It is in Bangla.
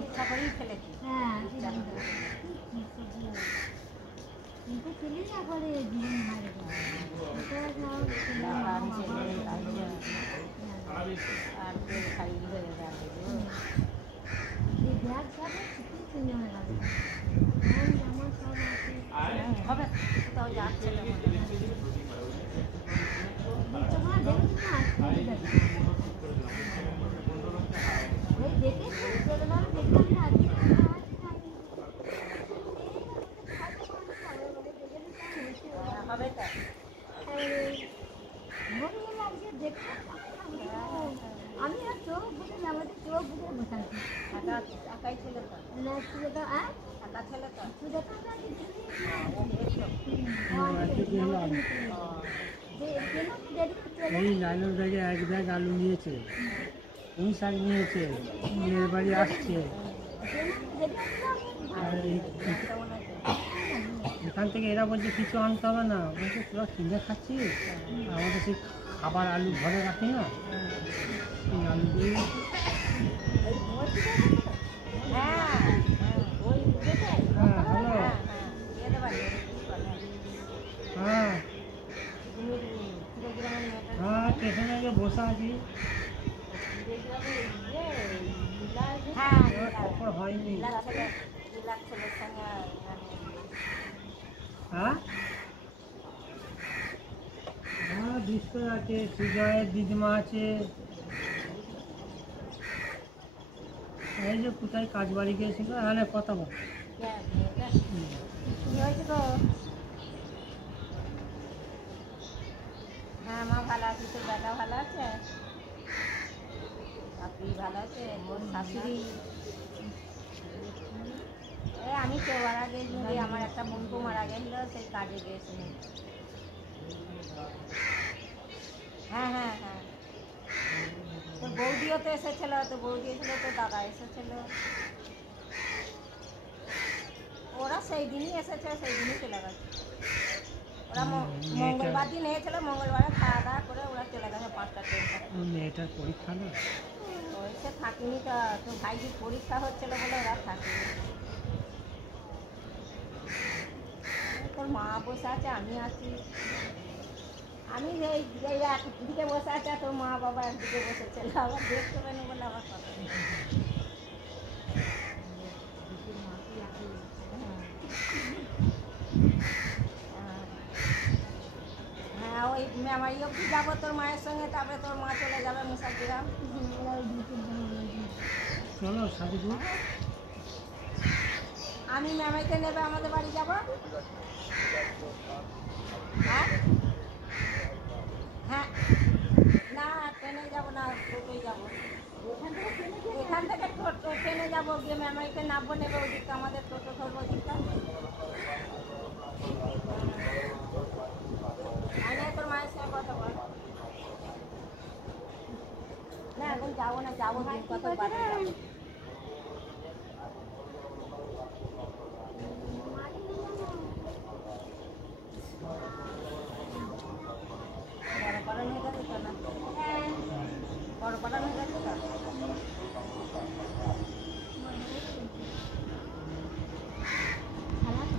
ইচ্ছা করেই ফেলেছি। হ্যাঁ কিন্তু ছেলে না করে জীবন হারে আর খাই হয়ে যাবে ব্যাগ যাবে ঠিকই কিনে হয়ে যাবে জামা সব আছে হবে কোথাও যাচ্ছে তোমার দেখেছি না দেখে দেখলাম না আজকে হবে তা আমি আর চোখ বুঝে আমাদের চোখ বুঝে বসাচ্ছি একাই ছেলে তো ছেলে তো একা ছেলে তো এই লাইনের ব্যাগে এক ব্যাগ আলু নিয়েছে, পুঁই শাক নিয়েছে, মেয়ের বাড়ি আসছে। এখান থেকে এরা বলছে কিছু আনতে হবে না, বলছে তোরা কিনে খাচ্ছিস, আমাদের সেই খাবার আলু ঘরে রাখি না, এই আলু দিয়ে স্টেশনে গিয়ে বসে আছি, কখন হয়নি। হ্যাঁ হ্যাঁ বিস্কুট আছে, সুজয়ের দিদিমা আছে, এই যে কোথায় কাজ বাড়ি গিয়েছিল, হ্যাঁ কথা বল। হ্যাঁ মা ভালো আছে, তোর বেটা ভালো আছে, আপনি ভালো আছে, ওর শাশুড়ি আমি কেউ মারা গেছিল, আমার একটা বন্ধু মারা গেছিল, সেই কাজে গিয়েছিল। হ্যাঁ হ্যাঁ হ্যাঁ তোর বৌদিও তো এসেছিল, তো বৌদি এসেছিল, তো দাদা এসেছিল, ওরা সেই দিনই এসেছে, সেই দিনই চলে গেছে। ওরা মঙ্গলবার দিন এসেছিল, মঙ্গলবারে খাওয়া দাওয়া করে ওরা চলে গেছে 5টা ট্রেনটা। মেয়েটার পরীক্ষা না ওইসে থাকিনি তো, তোর ভাইজির পরীক্ষা হচ্ছিল বলে ওরা থাকিনি। তোর মা বসে আছে, আমি আছি, আমি এই একদিকে বসে আছে, তোর মা বাবা একদিকে বসেছিল, আবার দেখতে পেন বলে আমার কথা। হ্যাঁ ওই মেমারি অব্দি যাবো তোর মায়ের সঙ্গে, তারপরে তোর মা চলে যাবে মুসাফিরাম। চলো সাদিপুর, আমি মেমারিতে নেবে আমাদের বাড়ি যাব। হ্যাঁ হ্যাঁ না ট্রেনে যাবো না, টোটোই যাবো, এখান থেকে ট্রেনে যাবো, গিয়ে মেমারিতে নামবো, নেবে ওদিকটা আমাদের টোটো ধরবো ওদিকটা। তোর মায়ের সঙ্গে কথা বল না, এখন যাবো না, যাবো কত বাড়ি যাবো। বড় পালন হয়ে গেছে তো না, বড় পালন